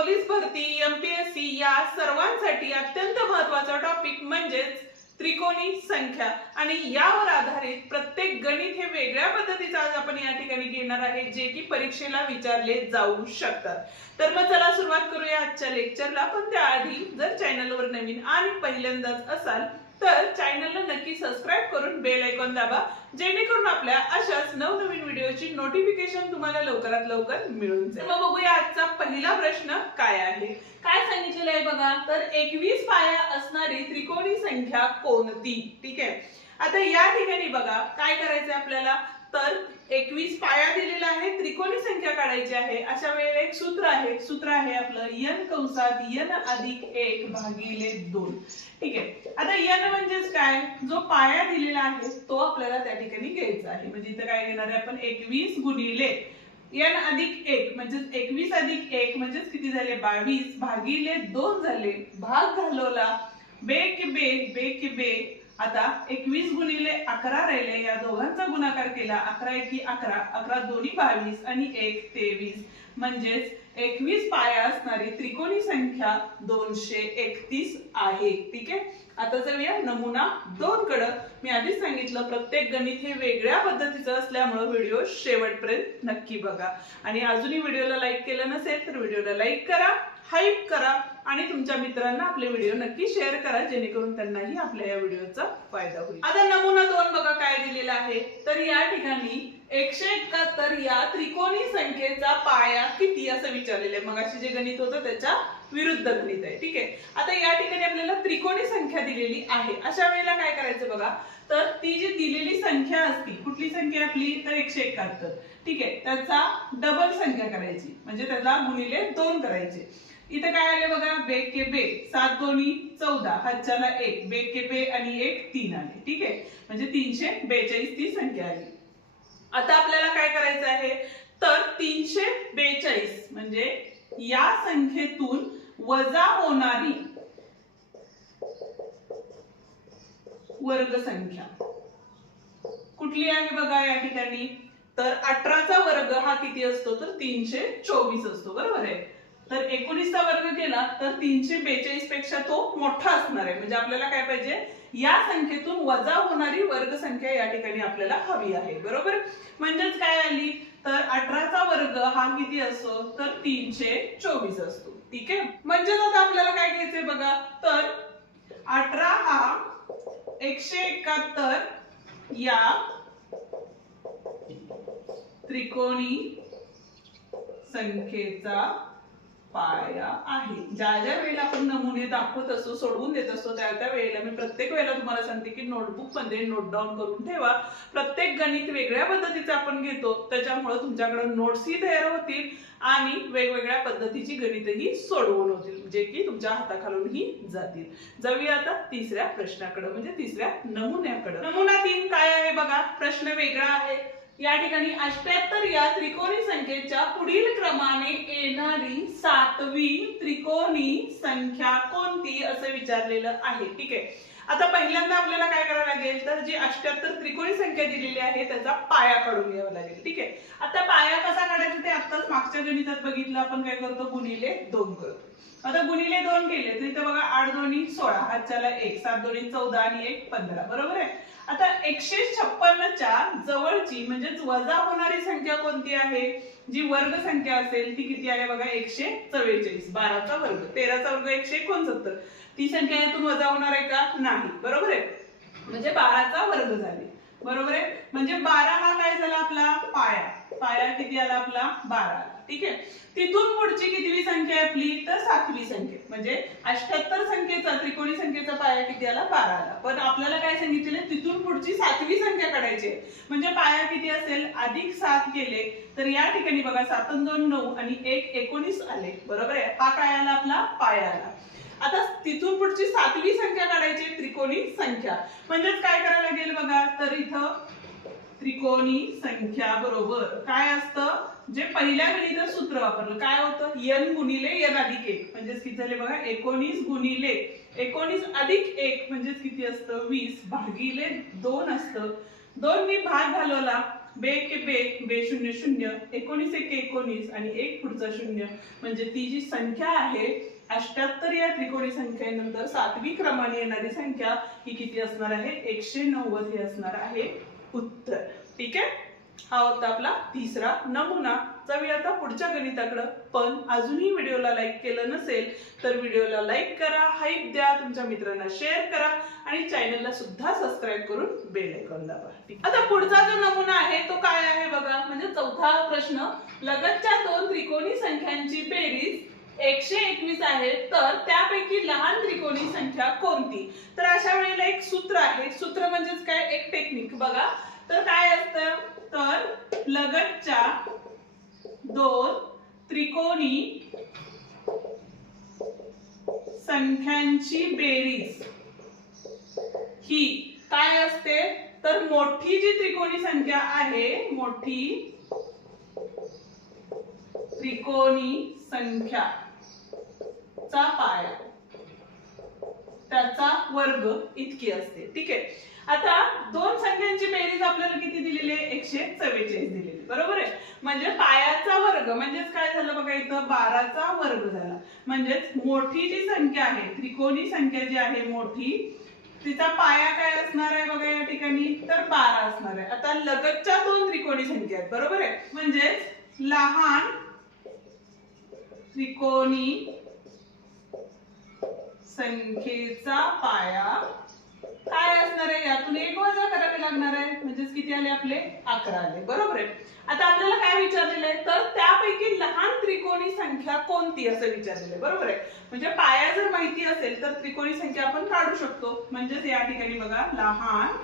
Police भरती, MPSC या सर्वांसाठी अत्यंत महत्त्वाचा टॉपिक म्हणजेच त्रिकोणी संख्या आणि यावर आधारित प्रत्येक गणित हे वेगळ्या पद्धतीचं आज आपण या ठिकाणी घेणार आहे जे की परीक्षेला विचारले जाऊ शकतात। तर मग चला सुरुवात करूया आजच्या लेक्चरला। पण त्याआधी जर चॅनलवर नवीन आणि पहिल्यांदाच असाल तर चॅनलला नक्की सबस्क्राइब करून बेल आयकॉन दाबा जेणेकरून आपल्या अशाच नवनवीन व्हिडिओची नोटिफिकेशन तुम्हाला लवकरात लवकर मिळून जाईल। मग बघूया आजचा पहिला प्रश्न काय आहे। काय सांगितलेलं आहे बघा, तर 21 पाया असणारी त्रिकोणी संख्या कोणती। ठीक आहे, आता या ठिकाणी बघा काय करायचं आपल्याला, तर 21 पाया दिलेला आहे, त्रिकोणी संख्या काढायची आहे। अशा वेळेला एक सूत्र आहे आपलं n कंसात n अधिक 1 भागिले 2। ठीक आहे, आता n म्हणजेच काय, जो पाया दिलेला आहे तो आपल्याला त्या ठिकाणी घ्यायचा आहे। म्हणजे इथे काय घेणार आहे आपण, 21 गुणिले n अधिक 1 म्हणजे 21 अधिक 1 म्हणजे किती झाले 22 भागिले 2 झाले, भाग घालवला, बे के बे। आता 21 गुणिले 11 राहिले, या दोघांचा गुणाकार केला, 11 एकी 11, 11 दोन्ही 22 आणि 1 23 म्हणजेच 21 पाया असणारी त्रिकोणी संख्या 231 आहे। ठीक आहे, आता जाऊया नमुना 2 कडे। मी आधीच सांगितलं प्रत्येक गणित हे वेगळ्या पद्धतीचं असल्यामुळे व्हिडिओ शेवटपर्यंत नक्की बघा आणि अजूनही व्हिडिओला लाईक केलं नसेल तर व्हिडिओला लाईक करा, हाईप करा आणि तुमच्या मित्रांना आपले व्हिडिओ नक्की शेअर करा जेणेकरून त्यांनाही आपल्या या व्हिडिओचा फायदा होईल। आता नमुना 2 बघा काय दिलेला आहे, तर या ठिकाणी 171 या त्रिकोणी संख्येचा पाया किती असं विचारलेलं आहे। मगाशी जे गणित होतं त्याच्या विरुद्ध गणित आहे। ठीक आहे, आता या ठिकाणी आपल्याला त्रिकोणी संख्या दिलेली आहे। अशा वेळेला काय करायचं बघा, तर ती जी दिलेली संख्या असती, कुठली संख्या आपली, तर 171। ठीक आहे, त्याचा डबल संख्या करायची म्हणजे त्याला गुणिले 2 करायचे। इथे काय आले बघा, बे के बे, 7 दोन्ही 14, हातच्याला 1, बे के बे आणि 1 3 आले। ठीक आहे, म्हणजे 342 ती संख्या आली। आता आपल्याला काय करायचं आहे, तर 342 म्हणजे या संख्येतून वजा होणारी वर्ग संख्या कुठली आहे बघा या ठिकाणी, तर 18चा वर्ग हा किती असतो, तर 324 असतो, बरोबर आहे। तर 19चा वर्ग केला तर 342 पेक्षा तो मोठा असणार आहे। म्हणजे आपल्याला काय पाहिजे, या संख्येतून वजा होणारी वर्ग संख्या या ठिकाणी आपल्याला हवी आहे, बरोबर। म्हणजेच काय आली, तर 18चा वर्ग हा किती असतो, तर 324 असतो। ठीक आहे, म्हणजे आता आपल्याला काय घ्यायचंय बघा, तर 18 हा 171 या त्रिकोणी संख्येचा पाया आहे। ज्या ज्या वेळेला आपण नमुने दाखवत असतो, सोडवून देत असतो, त्या त्या वेळेला मी प्रत्येक वेळेला तुम्हाला सांगते की नोटबुक मध्ये नोट डाऊन करून ठेवा। प्रत्येक गणित वेगळ्या पद्धतीचं आपण घेतो, त्याच्यामुळे तुमच्याकडे नोट्सही तयार होतील आणि वेगवेगळ्या पद्धतीची गणितही सोडवून होतील जे की तुमच्या हाताखालूनही जातील। जाऊया आता तिसऱ्या प्रश्नाकडे म्हणजे तिसऱ्या नमुन्याकडे। नमुना 3 काय आहे बघा, प्रश्न वेगळा आहे। या ठिकाणी 78 या त्रिकोणी संख्येच्या पुढील क्रमाने येणारी 7वी त्रिकोणी संख्या कोणती असं विचारलेलं आहे। ठीक आहे, आता पहिल्यांदा आपल्याला काय करावं लागेल, तर जी 78 त्रिकोणी संख्या दिलेली आहे त्याचा पाया काढून घ्यावा लागेल। ठीक आहे, आता पाया कसा काढायचा ते आताच मागच्या गणितात बघितलं आपण, काय करतो, गुणिले 2 करतो। आता गुणिले 2 केले तर इथे बघा 8 दोन्ही 16, हातच्याला 1, 7 दोन्ही 14 आणि 1 15, बरोबर आहे। आता 156 च्या जवळची म्हणजेच वजा होणारी संख्या कोणती आहे, जी वर्ग संख्या असेल ती किती आहे बघा, 144, 12चा वर्ग, 13चा वर्ग 169, ती संख्या यातून वजा होणार आहे का, नाही, बरोबर आहे। म्हणजे 12चा वर्ग झाले, बरोबर आहे। म्हणजे 12 हा काय झाला आपला पाया, पाया किती आला आपला 12। ठीक आहे, तिथून पुढची कितवी संख्या आहे आपली, तर 7वी संख्या, म्हणजे 78 संख्येचा त्रिकोणी संख्येचा पाया किती आला 12 आला। पण आपल्याला काय सांगितले, तिथून पुढची 7वी संख्या काढायची, म्हणजे पाया किती असेल, अधिक 7 केले तर या ठिकाणी बघा 7 आणि 2 9 आणि 1 19 आले, बरोबर आहे। हा काय आला आपला पाया आला। आता तिथून पुढची 7वी संख्या काढायची त्रिकोणी संख्या, म्हणजेच काय करायला लागेल बघा, तर इथं त्रिकोणी संख्या बरोबर काय असतं, जे पहिल्या गणितात सूत्र वापरलं काय होतं, n गुणिले n अधिक 1 म्हणजेच किती झाले बघा, 19 गुणिले 19 अधिक 1 म्हणजेच किती असतं, 20 भागिले 2 असतं। 2 नी भाग घालवला, बे के बे, बे शून्य शून्य, 19 एके 19 आणि एक पुढचा शून्य, म्हणजे ती जी संख्या आहे 78 या त्रिकोणी संख्येनंतर 7वी क्रमाने येणारी संख्या ही किती असणार आहे? 190 ही असणार आहे उत्तर. ठीक आहे, हा होता आपला तिसरा नमुना. जाऊया आता पुढच्या गणिताकडे. पण अजूनही व्हिडिओला लाईक केलं नसेल तर व्हिडिओला लाईक करा, हाईप द्या, तुमच्या मित्रांना शेअर करा आणि चॅनलला सुद्धा सबस्क्राईब करून बेल आयकॉन दाबा. आता पुढचा जो नमुना आहे तो काय आहे बघा, म्हणजे चौथा प्रश्न. लगतच्या दोन त्रिकोणी संख्यांची बेरीज 121 आहे, तर त्यापैकी लहान त्रिकोणी संख्या कोणती? तर अशा वेळेला एक सूत्र आहे. सूत्र म्हणजेच काय, एक टेक्निक बघा. तर काय असतं, तर लगतच्या दोन त्रिकोणी संख्यांची बेरीज ही काय असते, तर मोठी जी त्रिकोणी संख्या आहे, मोठी त्रिकोणी संख्या चा पाया त्याचा वर्ग इतकी असते. ठीक आहे, आता दोन संख्यांची बेरीज आपल्याला किती दिलेली आहे? 144 दिलेली, बरोबर आहे. म्हणजे पायाचा वर्ग म्हणजेच काय झालं बघा, इथं 12 चा वर्ग झाला. म्हणजेच मोठी जी संख्या आहे, त्रिकोणी संख्या जी आहे मोठी, तिचा पाया काय असणार आहे बघा या ठिकाणी, तर 12 असणार आहे. आता लगतच्या दोन त्रिकोणी संख्या आहेत, बरोबर आहे. म्हणजेच लहान त्रिकोणी संख्येचा पाया काय असणार आहे, यातून एक वजा करावे लागणार आहे. म्हणजेच किती आले आपले? 11 आले, बरोबर आहे. आता आपल्याला काय विचारलेलं आहे, तर त्यापैकी लहान त्रिकोणी संख्या कोणती असं विचारलेलं आहे, बरोबर आहे. म्हणजे पाया जर माहिती असेल तर त्रिकोणी संख्या आपण काढू शकतो. म्हणजेच या ठिकाणी बघा, लहान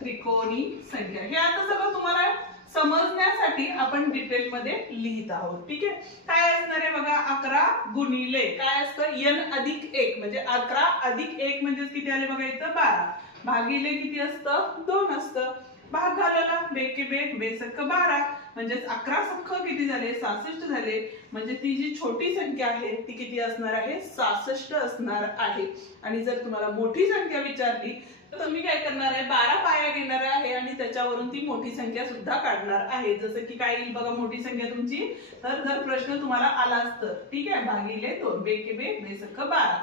त्रिकोणी संख्या. हे आता सगळं तुम्हाला समजण्यासाठी आपण डिटेल मध्ये लिहित आहोत. ठीक आहे, काय असणार आहे बघा, 11 गुणिले काय असतं, n अधिक 1, म्हणजे 11 अधिक 1 म्हणजे किती आले बघा इथं 12, भागिले किती असतं, 2 असतं. भाग घालवला, बे के बे, बे सक्क 12, म्हणजेच 11 सक्क किती झाले, 66 झाले. म्हणजे ती जी छोटी संख्या आहे ती किती असणार आहे, 66 असणार आहे. आणि जर तुम्हाला मोठी संख्या विचारली तर तुम्ही काय करणार आहे, 12 पाया घेणार आहे आणि त्याच्यावरून ती मोठी संख्या सुद्धा काढणार आहे. जसं की काय येईल बघा मोठी संख्या तुमची, तर जर प्रश्न तुम्हाला आलाच तर, ठीक आहे, भागिले 2, बे के बे, बे सक्क 12,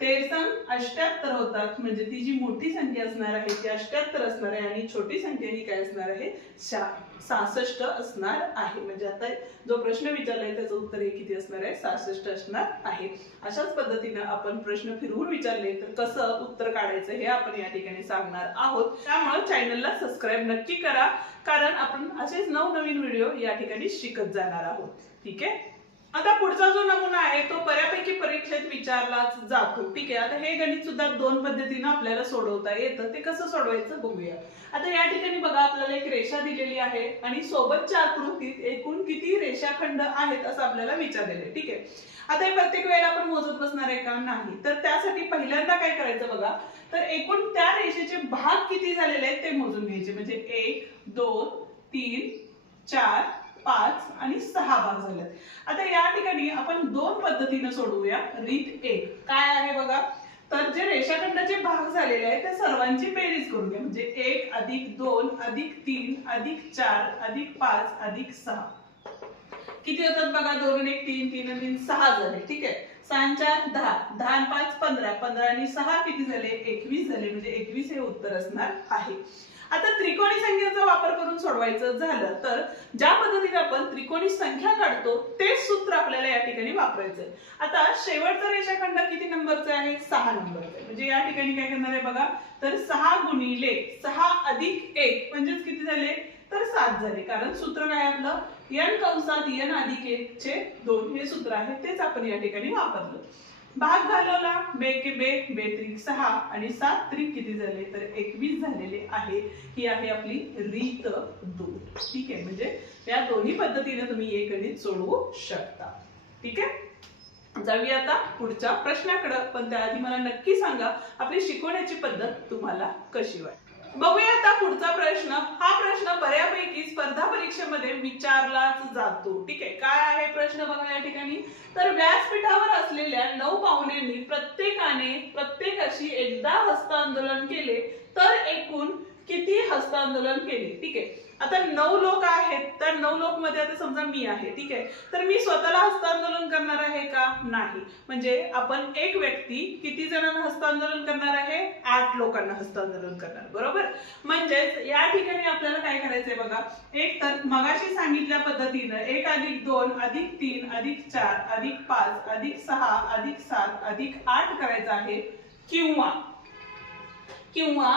13 78 होतात. म्हणजे ती जी मोठी संख्या असणार आहे ती 78 असणार आहे आणि छोटी संख्या ही काय असणार आहे, 66 असणार आहे. म्हणजे आता जो प्रश्न विचारलाय त्याचं उत्तर हे किती असणार आहे, 66 असणार आहे. अशाच पद्धतीने आपण प्रश्न फिरवून विचारले तर कसं उत्तर काढायचं हे आपण या ठिकाणी सांगणार आहोत. त्यामुळे चॅनलला सबस्क्राईब नक्की करा, कारण आपण असेच नवनवीन व्हिडिओ या ठिकाणी शिकत जाणार आहोत. ठीक आहे, आता पुढचा जो नमुना आहे तो बऱ्यापैकी परीक्षेत विचारलाच जातो. ठीक आहे, आता हे गणित सुद्धा दोन पद्धतीने आपल्याला सोडवता येतं. ते कसं सोडवायचं बघूया. आता या ठिकाणी बघा, आपल्याला एक रेषा दिलेली आहे आणि सोबतच्या आकृतीत एकूण किती रेषाखंड आहेत असं आपल्याला विचारलेलं आहे. ठीक आहे, आता हे प्रत्येक वेळेला आपण मोजत बसणार आहे का? नाही. तर त्यासाठी पहिल्यांदा काय करायचं बघा, तर एकूण त्या रेषेचे भाग किती झालेले आहेत ते मोजून घ्यायचे. म्हणजे 1 2 3 4 5 आणि 6 भाग झाले. आता या ठिकाणी आपण दोन पद्धतीने सोडवूया. रीत 1 काय आहे बघा, तर जे रेषाखंडाचे भाग झालेले आहेत त्या सर्वांची बेरीज करून घ्या. म्हणजे 1 अधिक 2 अधिक 3 अधिक 4 अधिक 5 अधिक 6 किती होतात बघा, 2 आणि 1 3, 3 आणि 3 6 झाले. ठीक आहे, 6 आणि 4 10, 10 आणि 5 15, 15 आणि 6 किती झाले, 21 झाले. म्हणजे 21 हे उत्तर असणार आहे. आता त्रिकोणी संख्येचा वापर करून सोडवायचं झालं तर ज्या पद्धतीने आपण त्रिकोणी संख्या काढतो तेच सूत्र आपल्याला या ठिकाणी वापरायचंय. आता शेवटचा रेषाखंड किती नंबरचा आहे, 6 नंबरचा आहे. म्हणजे या ठिकाणी काय करणार आहे बघा, तर 6 गुणिले 6 अधिक 1 म्हणजेच किती झाले, तर 7 झाले. कारण सूत्र काय आपलं, n कंसात n अधिक 1 चे 2 हे सूत्र आहे, तेच आपण या ठिकाणी वापरलं. भाग घालवला, बे के बे, बे त्रिक 6 आणि 7 त्रिक किती झाले, तर 21 झालेले आहे. ही आहे आपली रीत 2. ठीक आहे, म्हणजे या दोन्ही पद्धतीने तुम्ही हे गणित सोडवू शकता. ठीक आहे, जाऊया आता पुढच्या प्रश्नाकडे. पण त्याआधी मला नक्की सांगा आपली शिकवण्याची पद्धत तुम्हाला कशी वाटते. बघूया आता पुढचा प्रश्न. हा प्रश्न बऱ्यापैकी स्पर्धा परीक्षेमध्ये विचारलाच जातो. ठीक आहे, काय आहे प्रश्न बघा या ठिकाणी, तर व्यासपीठावर असलेल्या 9 पाहुण्यांनी प्रत्येकाने प्रत्येकाशी एकदा हस्तांदोलन केले तर एकूण किती हस्तांदोलन केले. ठीक आहे, आता 9 लोक आहेत, तर 9 लोक मध्ये आता समजा मी आहे. ठीक आहे, तर मी स्वतःला हस्तांदोलन करणार आहे का? नाही. म्हणजे आपण एक व्यक्ती किती जणांना हस्तांदोलन करणार आहे? 8 लोकांना हस्तांदोलन करणार. बरोबर. म्हणजेच या ठिकाणी आपल्याला काय करायचंय बघा, एक तर मगाशी सांगितल्या पद्धतीनं 1 + 2 + 3 + 4 + 5 + 6 + 7 + 8 करायचं आहे. किंवा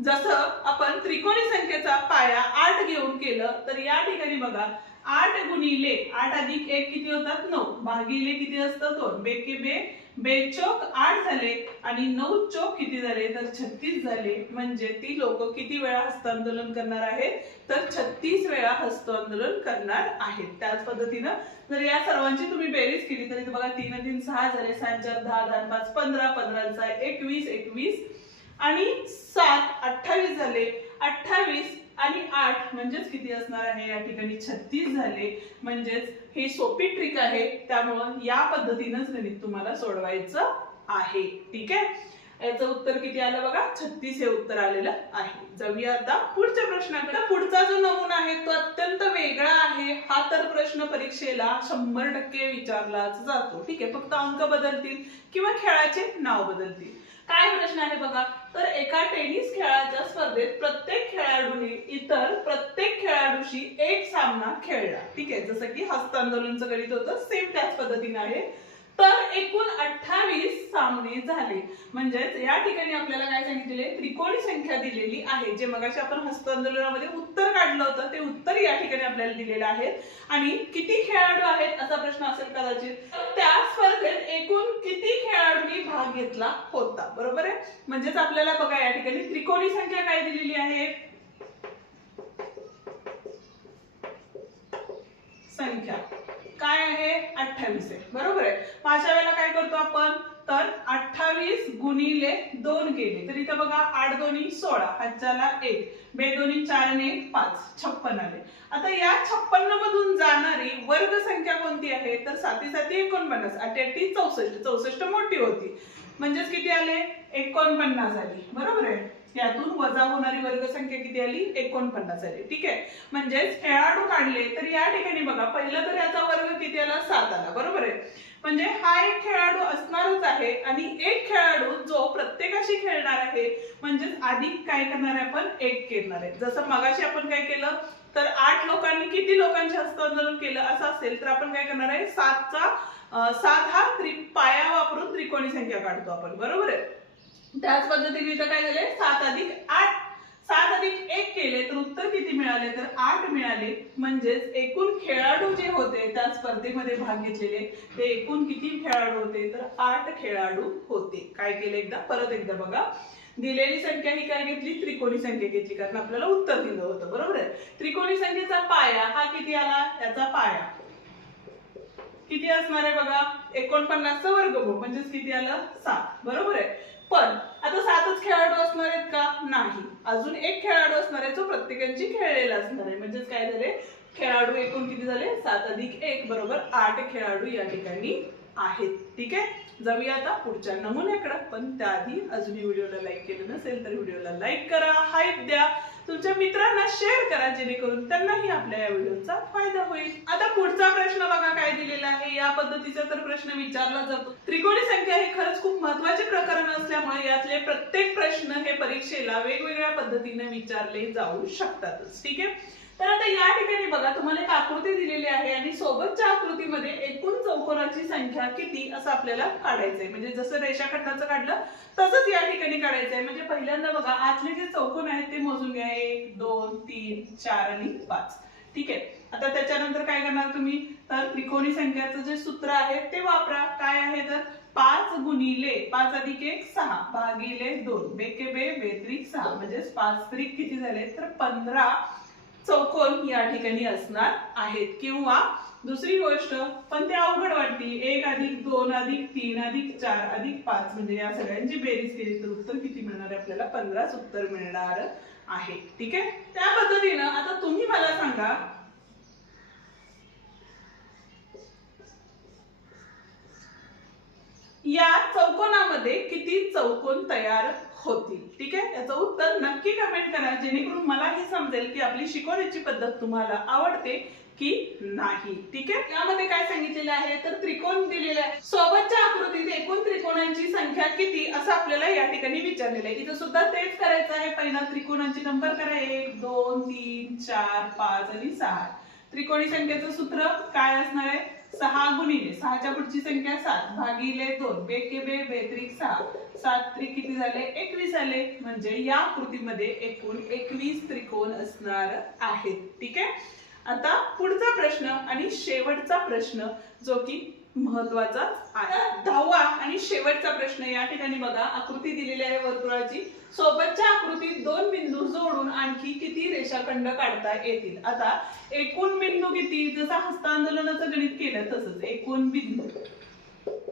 जसं आपण त्रिकोणी संख्येचा पाया 8 घेऊन केलं, तर या ठिकाणी बघा 8 गुणिले 8 + 1 किती होतात? 9 भागिले किती असतं? 2 बेके बे बेचोक 8 झाले आणि 9 चोक किती झाले? तर 36 झाले. म्हणजे ती लोक किती वेळा हस्तांदोलन करणार आहेत? तर 36 वेळा हस्तांदोलन करणार आहेत. त्याच पद्धतीनं जर या सर्वांची तुम्ही बेरीज केली तर बघा 3 × 3 6 झाले, 6 × 4 10, 10 × 5 15, 15 × 6 21, 21 आणि 7 28 झाले. 28 आणि 8 म्हणजेच किती असणार आहे? या ठिकाणी 36 झाले. म्हणजेच ही सोपी ट्रिक आहे, त्यामुळे या पद्धतीनेच गणित तुम्हाला सोडवायचं आहे. ठीक आहे, याचं उत्तर किती आलं बघा? 36 हे उत्तर आलेलं आहे. जाऊया आता पुढच्या प्रश्नाकडे. पुढचा जो नमुना आहे तो अत्यंत वेगळा आहे. हा तर प्रश्न परीक्षेला 100% विचारलाच जातो. ठीक आहे, फक्त अंक बदलतील किंवा खेळाचे नाव बदलतील. काय प्रश्न आहे बघा, तर एका टेनिस खेळाच्या स्पर्धेत प्रत्येक खेळाडूने इतर प्रत्येक खेळाडूशी एक सामना खेळला. ठीक आहे, जसं की हस्तांदोलनचं गणित होतं, सेम त्याच पद्धतीने आहे. तर एकूण 28 सामने झाले. म्हणजेच या ठिकाणी आपल्याला काय सांगितलेले? त्रिकोणी संख्या दिलेली आहे. जे मगाशी आपण हस्तांदोलनामध्ये उत्तर काढलं होतं ते उत्तर या ठिकाणी आपल्याला दिलेलं आहे. आणि किती खेळाडू आहेत असा प्रश्न असेल कदाचित. त्या स्पर्धेत एकूण किती खेळाडूंनी भाग घेतला होता? बरोबर आहे. म्हणजेच आपल्याला बघा या ठिकाणी त्रिकोणी संख्या काय दिलेली आहे? संख्या काय आहे? 28 आहे. बरोबर आहे. अशा वेळेला काय करतो आपण? तर 28 गुणिले 2 केले तर इथं बघा 8 × 2 = 16, हातच्याला 1, 2 × 2 = 4 आणि 1 = 5, 56 आले. आता या 56 मधून जाणारी वर्ग संख्या कोणती आहे? तर 7 × 7 = 49, 8 × 8 = 64, 64 मोठी होती. म्हणजेच किती आले? 49 आली. बरोबर आहे. यातून वजा होणारी वर्ग संख्या किती आली? 49 आली. ठीक आहे, म्हणजेच खेळाडू काढले तर या ठिकाणी बघा पहिलं तर याचा वर्ग किती आला? 7 आला. बरोबर आहे. म्हणजे हा एक खेळाडू असणारच आहे आणि एक खेळाडू जो प्रत्येकाशी खेळणार आहे. म्हणजेच आधी काय करणार आहे आपण? 1 करणार आहे. जसं मगाशी आपण काय केलं, तर 8 लोकांनी किती लोकांचे हस्तांदोलन केलं असं असेल तर आपण काय करणार आहे? 7 हा पाया वापरून त्रिकोणी संख्या काढतो आपण. बरोबर आहे. त्याच पद्धतीने इथं काय झाले? 7 + 8, 7 + 1 केले तर उत्तर किती मिळाले? तर 8 मिळाले. म्हणजेच एकूण खेळाडू जे होते त्या स्पर्धेमध्ये भाग घेतलेले ते एकूण किती खेळाडू होते? तर 8 खेळाडू होते. काय केले? परत एकदा बघा, दिलेली संख्या ही काय घेतली? त्रिकोणी संख्या घेतली, कारण आपल्याला उत्तर दिलं होतं. बरोबर आहे. त्रिकोणी संख्येचा पाया हा किती आला? याचा पाया किती असणार आहे बघा? 49 चा वर्गमूळ म्हणजेच किती आलं? 7. बरोबर आहे. पण आता 7च खेळाडू असणार आहेत का? नाही, अजून एक खेळाडू असणार आहे जो प्रत्येकांची खेळलेला असणार आहे. म्हणजेच काय झाले? खेळाडू एकूण किती झाले? 7 + 1 बरोबर 8 खेळाडू या ठिकाणी आहेत. ठीक आहे, जाऊया आता पुढच्या नमुन्याकडे. पण त्याआधी अजूनही व्हिडिओला लाईक केलं नसेल तर व्हिडिओला लाईक करा, हाईप द्या, तुमच्या मित्रांना शेअर करा, जेणेकरून त्यांनाही आपल्या या व्हिडिओचा फायदा होईल. आता पुढचा प्रश्न बघा काय दिलेला आहे. या पद्धतीचा तर प्रश्न विचारला जातो. त्रिकोणी संख्या हे खरंच खूप महत्त्वाचे प्रकरण असल्यामुळे यातले प्रत्येक प्रश्न हे परीक्षेला वेगवेगळ्या पद्धतीने विचारले जाऊ शकतातच. ठीक आहे, तर आता या ठिकाणी बघा तुम्हाला एक आकृती दिलेली आहे आणि सोबतच्या आकृतीमध्ये एकूण चौकोनाची संख्या किती असं आपल्याला काढायचं आहे. म्हणजे जसं रेषाखंडाचं काढलं तसंच या ठिकाणी काढायचं आहे. म्हणजे पहिल्यांदा बघा आतले जे चौकोन आहेत ते मोजून घ्या. 1 2 3 4 आणि 5. ठीक आहे, आता त्याच्यानंतर काय करणार तुम्ही? तर त्रिकोणी संख्याचं जे सूत्र आहे ते वापरा. काय आहे? तर 5 गुणिले 5 + 1 6 भागिले 2 बेके बे बेत्रिक 6, म्हणजे 5 त्रिक किती झाले? तर 15 चौकोन या ठिकाणी असणार आहेत. किंवा दुसरी गोष्ट पण ते अवघड वाटते, 1 + 2 + 3 + 4 + 5 म्हणजे या सगळ्यांची बेरीज केली तर उत्तर किती मिळणार आहे आपल्याला? 15 उत्तर मिळणार आहे. ठीक आहे, त्या पद्धतीनं आता तुम्ही मला सांगा या चौकोनामध्ये किती चौकोन तयार होतील. ठीक आहे, याचं उत्तर नक्की कमेंट करा जेणेकरून मलाही समजेल की आपली शिकवण्याची पद्धत तुम्हाला आवडते की नाही. ठीक आहे, यामध्ये काय सांगितलेलं आहे तर त्रिकोण दिलेला आहे. सोबतच्या आकृतीत एकूण त्रिकोणांची संख्या किती असं आपल्याला या ठिकाणी विचारलेलं आहे. इथं सुद्धा तेच करायचं आहे. पहिला त्रिकोणांची नंबर करा 1 2 3 4 5 आणि 6. त्रिकोणी संख्येचं सूत्र काय असणार आहे 6 गुणिले 6च्या पुढची संख्या 7 भागिले 2 बेके बे बेत्रिक 6 7 त्रिक किती झाले 21 आले. म्हणजे या आकृतीमध्ये एकूण 21 त्रिकोण असणार आहेत. ठीक आहे, आता पुढचा प्रश्न आणि शेवटचा प्रश्न जो की महत्वाचा आहे. 10वा आणि शेवटचा प्रश्न या ठिकाणी बघा. आकृती दिलेली आहे वर्तुळाची. सोबतच्या आकृतीत 2 बिंदू जोडून आणखी किती रेषाखंड काढता येतील. आता एकूण बिंदू किती, जसं हस्तांदोलनाचं गणित केलं तसंच एकूण बिंदू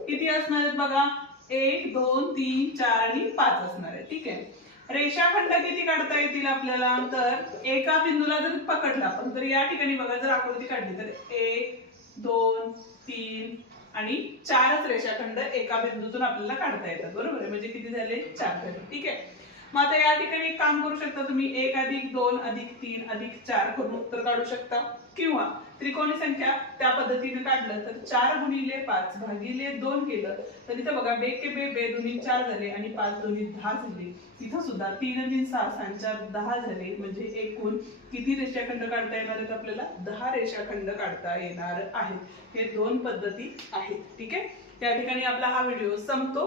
किती असणार आहेत बघा 1 2 3 4 आणि 5 असणार आहे. ठीक आहे, रेषाखंड किती काढता येतील आपल्याला तर एका बिंदूला जर पकडला आपण तर या ठिकाणी बघा जर आकृती काढली तर 1 2 3 आणि 4च रेषाखंड एका बिंदूतून आपल्याला काढता येतात. बरोबर आहे, म्हणजे किती झाले 4 झाले. ठीक आहे, मग आता या ठिकाणी काम करू शकता तुम्ही 1 + 2 + 3 + 4 करून उत्तर काढू शकता किंवा त्रिकोणी संख्या त्या पद्धतीने काढलं तर 4 × 5 भागिले 2 केलं तर इथं बघा बेके बे बे दोन्ही 4 झाले आणि 5 दोन्ही 10 झाले. इथं सुद्धा 3 आणि 6 4 10 झाले. म्हणजे एकूण किती रेषाखंड काढता येणार आहेत आपल्याला 10 रेषाखंड काढता येणार आहेत. हे 2 पद्धती आहेत. ठीक आहे, त्या ठिकाणी आपला हा व्हिडिओ संपतो.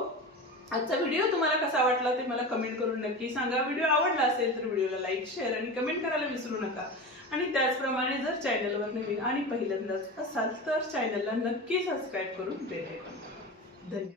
आजचा व्हिडिओ तुम्हाला कसा वाटला ते मला कमेंट करून नक्की सांगा. व्हिडिओ आवडला असेल तर व्हिडिओला लाईक शेअर आणि कमेंट करायला विसरू नका. आणि त्याचप्रमाणे जर चॅनलवर नवीन आणि पहिल्यांदाच असाल तर चॅनलला नक्की सबस्क्राईब करून बेल आयकॉन दाबा. धन्यवाद.